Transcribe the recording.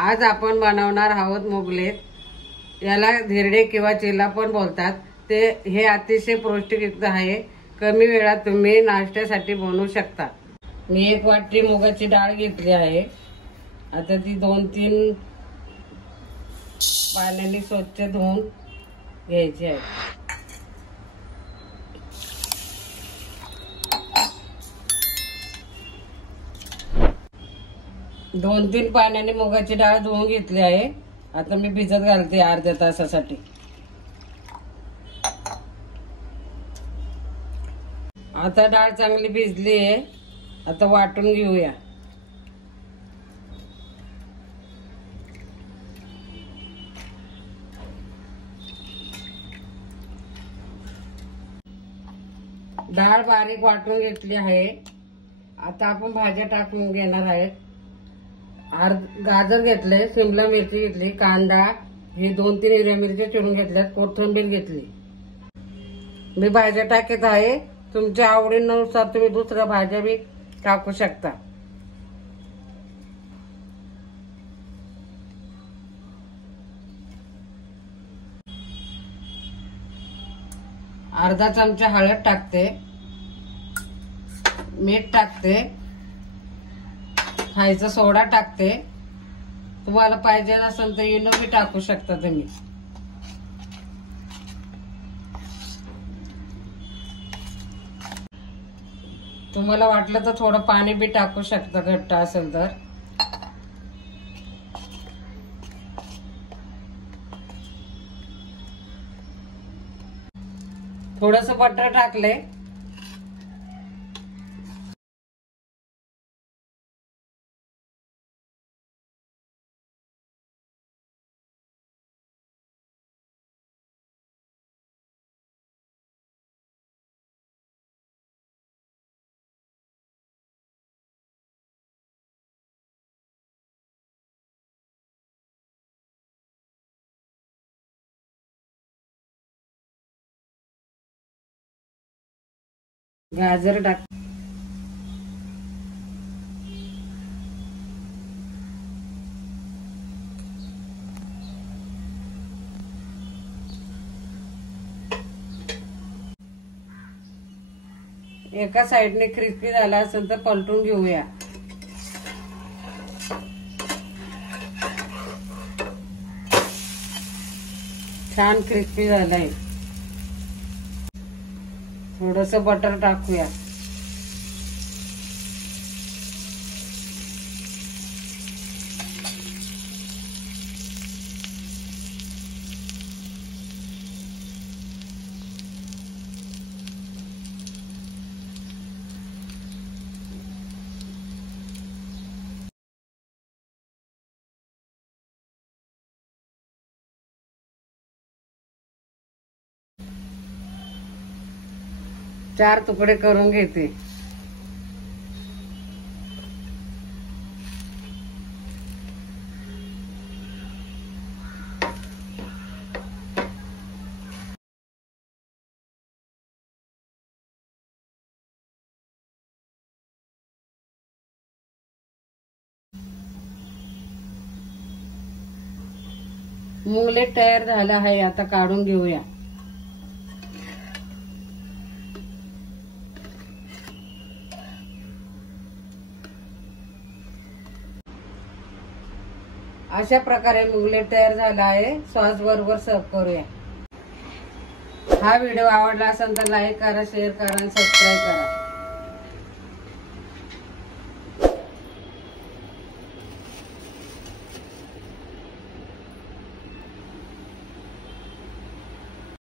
आज आपण बनवणार आहोत मुगलेट। याला धिरडे किंवा चिला पण बोलतात। हे अतिशय पौष्टिकयुक्त आहे। कमी वेळात तुम्ही नाश्त्यासाठी बनवू शकता। मी 1 वाटी मुगाची डाळ घेतली आहे। आता ती 2-3 पाण्याने स्वच्छ धुवून घ्यायची आहे। 2-3 पाण्याने मुगाची डाळ धुवून घेतली आहे। आता मी भिजत घालते अर्ध्या तासासाठी। आता डाळ चांगली भिजली आहे। आता वाटून घेऊया। डाळ बारीक वाटून घेतली आहे। आता आपण भाज्या टाकून घेणार आहेत। गाजर घेतले, शिमला मिरची घेतली, कांदा, हे 2-3 हिरव्या मिरच्या चिरून घेतल्यात, कोथिंबीर घेतली। मी भाज्या टाकत आहे। तुमच्या आवडीनुसार तुम्ही दुसऱ्या भाज्या बी टाकू शकता। अर्धा चमचा हळद टाकते, मीठ टाकते, खायचा सोडा टाकते। तुम्हाला पाहिजे असेल तर इनो बी टाकू शकता तुम्ही। तुम्हाला वाटलं तर थोडं पाणी बी टाकू शकता घट्ट असेल तर। थोडंसं बटर टाकले। गाजर टाक। एका साइडने क्रिस्पी झाला असेल तर पलटून घेऊया। छान क्रिस्पी झालाय। थोडंसं बटर टाकूया। चार तुकडे करून घेते। मुगलेट तयार झाला आहे। आता काढून घेऊया। अशा प्रकारे मुगलेट तयार झाला आहे। सॉस बरोबर सर्व करूया। हा व्हिडिओ आवडला असेल तर लाईक करा, शेअर करा आणि सबस्क्राईब करा।